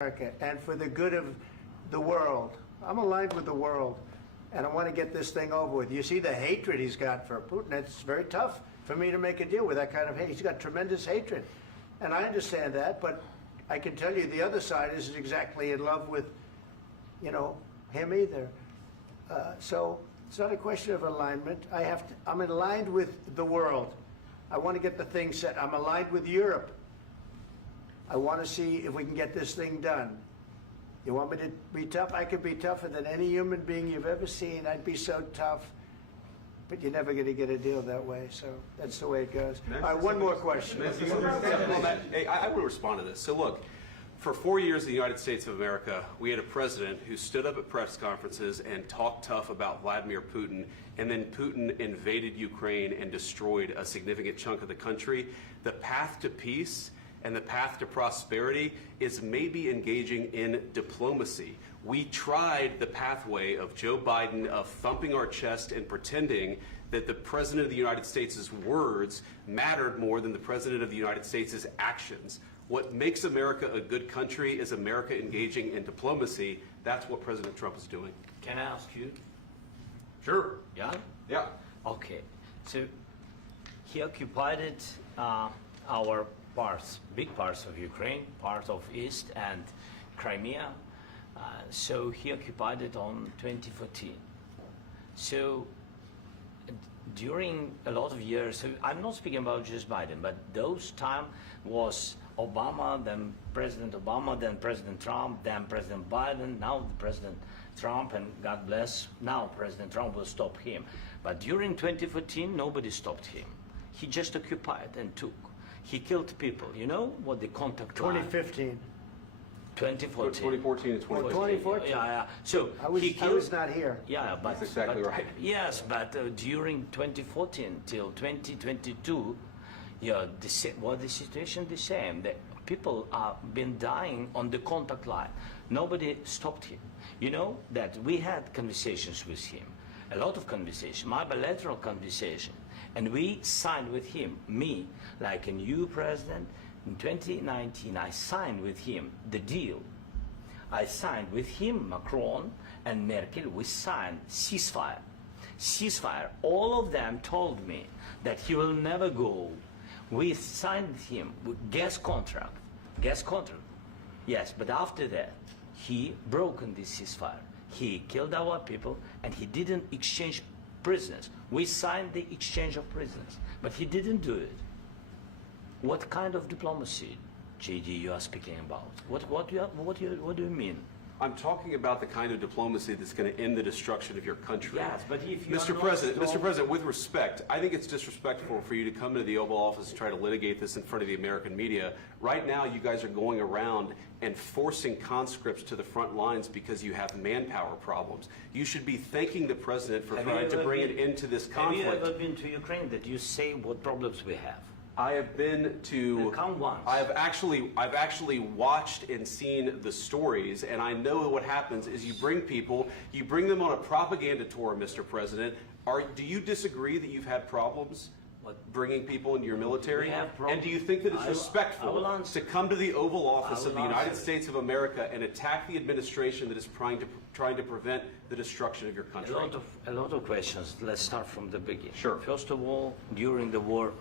America and for the good of the world. I'm aligned with the world, and I want to get this thing over with. You see the hatred he's got for Putin. It's very tough for me to make a deal with that kind of hate. He's got tremendous hatred, and I understand that, but I can tell you the other side isn't exactly in love with, him either. So it's not a question of alignment. I'm aligned with the world. I want to get the thing set. I'm aligned with Europe. I want to see if we can get this thing done. You want me to be tough? I could be tougher than any human being you've ever seen. I'd be so tough. But you're never going to get a deal that way. So that's the way it goes. All right, one more question. Hey, I want to respond to this. So look, for 4 years in the United States of America, we had a president who stood up at press conferences and talked tough about Vladimir Putin, and then Putin invaded Ukraine and destroyed a significant chunk of the country. The path to peace and the path to prosperity is maybe engaging in diplomacy. We tried the pathway of Joe Biden of thumping our chest and pretending that the President of the United States' words mattered more than the President of the United States' actions. What makes America a good country is America engaging in diplomacy. That's what President Trump is doing. Can I ask you? Sure. Yeah? Yeah. Okay. So he occupied our parts, big parts of Ukraine, part of East and Crimea. So he occupied it on 2014. So during a lot of years, so I'm not speaking about just Biden, but those time was Obama, then President Obama, then President Trump, then President Biden, now President Trump, and God bless, now President Trump will stop him. But during 2014, nobody stopped him. He just occupied and took. He killed people. You know what the contact 2015. 2014. 2014 and 2014. 2014. Yeah. So I was not here. Yeah, but that's exactly right. Yes, but during 2014 till 2022, the situation the same. The people are been dying on the contact line. Nobody stopped him. You know that we had conversations with him, a lot of conversation, my bilateral conversation, and we signed with him. Me, like a new president. In 2019, I signed with him the deal. I signed with him, Macron and Merkel, we signed ceasefire. Ceasefire. All of them told me that he will never go. We signed with him with gas contract. Gas contract. Yes, but after that, he broken this ceasefire. He killed our people and he didn't exchange prisoners. We signed the exchange of prisoners, but he didn't do it. What kind of diplomacy, JD, you are speaking about? What do you mean? I'm talking about the kind of diplomacy that's going to end the destruction of your country. Yes, but if you Mr. President, with respect, I think it's disrespectful for you to come into the Oval Office and try to litigate this in front of the American media. Right now, you guys are going around and forcing conscripts to the front lines because you have manpower problems. You should be thanking the President for trying to bring an end to this conflict. Have you ever been to Ukraine that you say what problems we have? I have been to. Come once. I've actually watched and seen the stories, and I know what happens is you bring people, you bring them on a propaganda tour, Mr. President. Do you disagree that you've had problems bringing people into your military? And do you think that it's respectful to come to the Oval Office of the United States of America and attack the administration that is trying to prevent the destruction of your country? A lot of questions. Let's start from the beginning. Sure. First of all, during the war,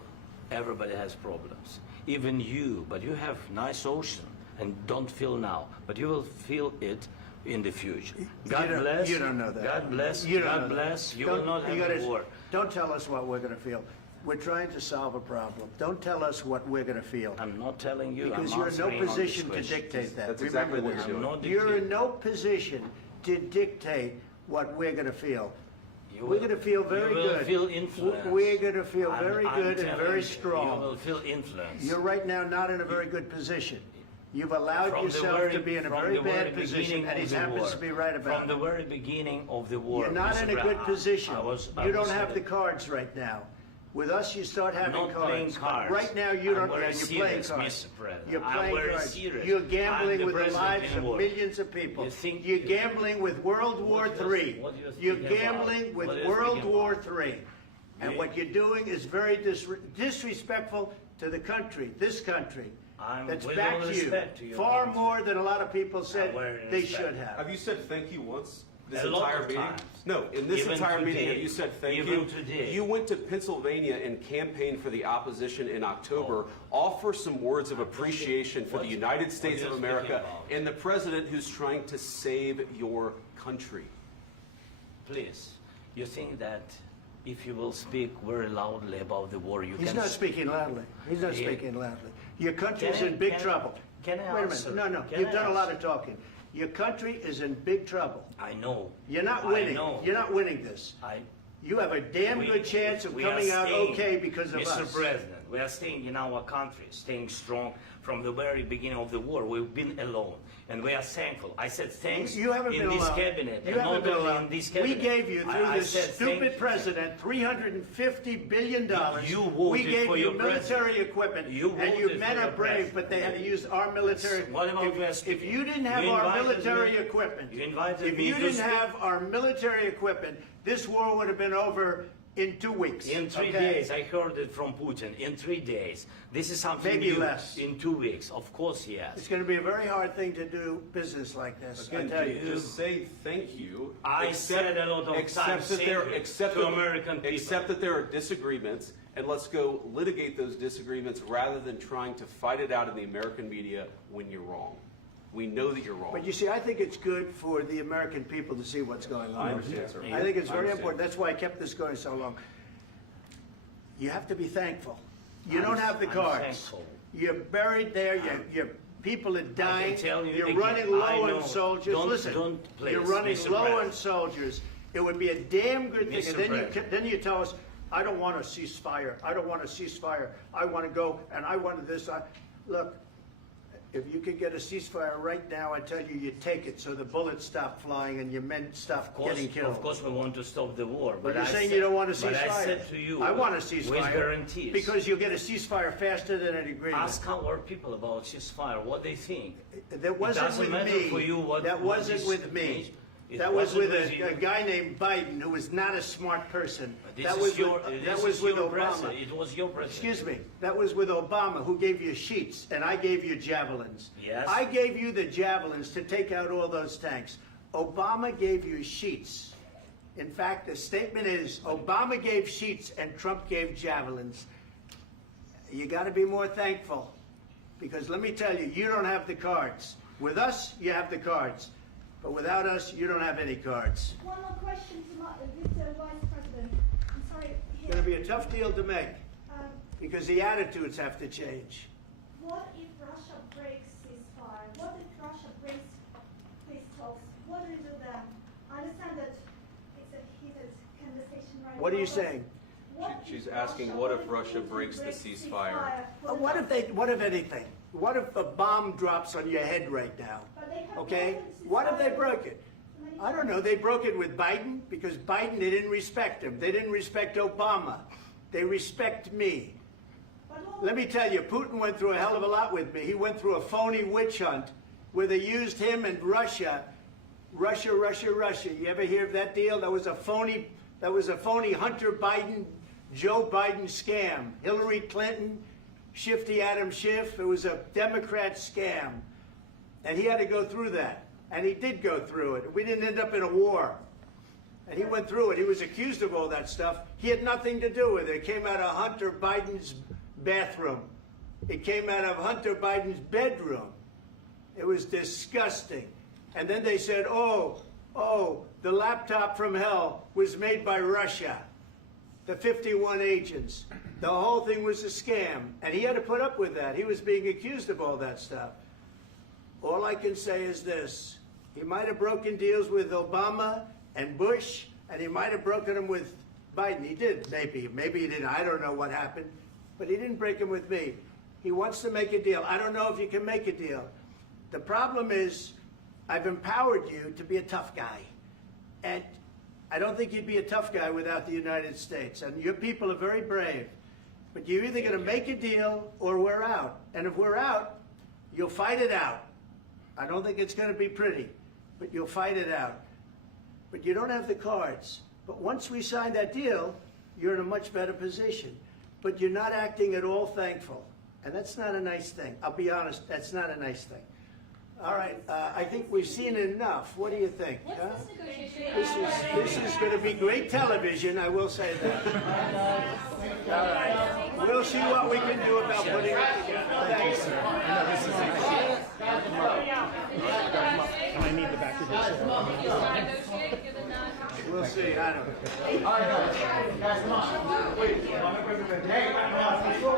everybody has problems. Even you, but you have nice ocean and don't feel now, but you will feel it in the future. God bless. You don't know that. God bless. You don't God bless. You will not have a war. Don't tell us what we're going to feel. We're trying to solve a problem. Don't tell us what we're going to feel. I'm not telling you. Because you're in no position to dictate that. That's exactly what you're doing. You're in no position to dictate what we're going to feel. We're going to feel very good. You will feel influence. We're going to feel very good and very strong. You will feel influence. You're right now not in a very good position. You've allowed yourself to be in a very bad position, and he happens to be right about it. From the very beginning of the war. You're not in a good position. You don't have the the cards right now. With us, you start having not cards. Playing cards. Right now, you don't. You're playing cards. Mr. President. You're playing cards. Serious. You're gambling with the lives of war. millions of people. You're gambling with World War III. You're gambling with World War III. And what you're doing is very disrespectful to the country, this country, that's with all backed you respect to your far country. more than a lot of people said Very they respect. should have. Have you said thank you once? This A lot entire of meeting? times. No, in this Even entire meeting, today. have you said thank Even you? today. You went to Pennsylvania and campaigned for the opposition in October. Offer some words of appreciation for the What- United States what of are you speaking America about? and the president who's trying to save your country. Please, you think that if you will speak very loudly about the war, you He's can... not speaking loudly. He's not Yeah. speaking loudly. Your country's Can I- in big can I- trouble. can I Wait a answer? minute. No, Can you've I done a lot answer? of talking. Your country is in big trouble. I know. You're not I winning. know. You're not winning this. You have a damn good chance of we are coming out staying, okay because of Mr. us. President, we are staying in our country, staying strong from the very beginning of the war. We've been alone, and we are thankful. I said thanks You haven't in been this alone. cabinet, You and haven't not been only alone. in this We cabinet. gave you, through I this said thank stupid you. president, $350 billion. You We voted gave for you your military president. equipment, You and you voted men for are your brave, president. but they had to use our military. What about you If speaking? you didn't have You our invited military me- equipment, you invited if me you to didn't speak. have our military equipment, this war would have been over in 2 weeks. In 3 okay? days, I heard it from Putin. In 3 days, this is something Maybe new. less. In 2 weeks, of course, yes. It's going to be a very hard thing to do business like this. I Again, tell you. just say thank you. I said a lot of except times that thank there, you except to that, American people. Except that there are disagreements, and let's go litigate those disagreements rather than trying to fight it out in the American media when you're wrong. We know that you're wrong. But you see, I think it's good for the American people to see what's going on. I understand, sir. I think it's I very understand. important. That's why I kept this going so long. You have to be thankful. You don't have the I'm cards. thankful. You're buried there. Your people are dying. tell you You're again, running I low know. on soldiers. Don't- Listen, don't, please, you're running Mr. low on President. soldiers. It would be a damn good thing. Mr. And then President. then you tell us, I don't want a ceasefire. I don't want a ceasefire. I want to go and I want this. Look, if you could get a ceasefire right now, I tell you, you take it so the bullets stop flying and your men stop getting killed. Of course, we want to stop the war. But you're I saying said- you don't want a ceasefire. But I said to you, I want a with ceasefire. guarantees. Because you'll get a ceasefire faster than an agreement. Ask our people about ceasefire, what they think. That wasn't doesn't with matter me. for you what- That what wasn't this with me. means. It That was wasn't with with you. a guy named Biden who was not a smart person. This That is was your, with, this that is was with your Obama. president. It was your president. Excuse me. That was with Obama, who gave you sheets, and I gave you javelins. Yes. I gave you the javelins to take out all those tanks. Obama gave you sheets. In fact, the statement is Obama gave sheets and Trump gave javelins. You got to be more thankful, because let me tell you, you don't have the cards. With us, you have the cards. But without us, you don't have any cards. One more question to this Vice President. I'm sorry. It's going to be a tough deal to make, Um, because the attitudes have to change. what if Russia breaks ceasefire? What if Russia breaks peace talks? What do we do then? I understand that it's a heated conversation right now. What are you but saying? what She's if asking, Russia- what if if Russia Putin breaks the breaks ceasefire? What if anything? What if a bomb drops on your head right now? But they have Okay? broken What if they ceasefire broke it? many I don't know. They broke it with Biden because Biden, they didn't respect him. They didn't respect Obama. They respect me. But what- Let me tell you, Putin went through a hell of a lot with me. He went through a phony witch hunt where they used him and Russia. Russia. You ever hear of that deal? That was a phony Hunter Biden, Joe Biden scam. Hillary Clinton, Shifty Adam Schiff. It was a Democrat scam. And he had to go through that. And he did go through it. We didn't end up in a war. And he went through it. He was accused of all that stuff. He had nothing to do with it. It came out of Hunter Biden's bathroom. It came out of Hunter Biden's bedroom. It was disgusting. And then they said, oh, the laptop from hell was made by Russia. The 51 agents. The whole thing was a scam. And he had to put up with that. He was being accused of all that stuff. All I can say is this. He might have broken deals with Obama and Bush, and he might have broken them with Biden. He did, maybe. Maybe he didn't. I don't know what happened. But he didn't break them with me. He wants to make a deal. I don't know if you can make a deal. The problem is, I've empowered you to be a tough guy. And I don't think you'd be a tough guy without the United States. And your people are very brave. But you're either going to make a deal or we're out. And if we're out, you'll fight it out. I don't think it's going to be pretty, but you'll fight it out. But you don't have the cards. But once we sign that deal, you're in a much better position. But you're not acting at all thankful. And that's not a nice thing. I'll be honest, that's not a nice thing. All right, I think we've seen enough. What do you think? Huh? This is going to be great television, I will say that. All right. We'll see what we can do about putting it together. Thanks, sir. I need the back of this. We'll see. I don't know. All right, guys, come on. Wait. Hey, let's go.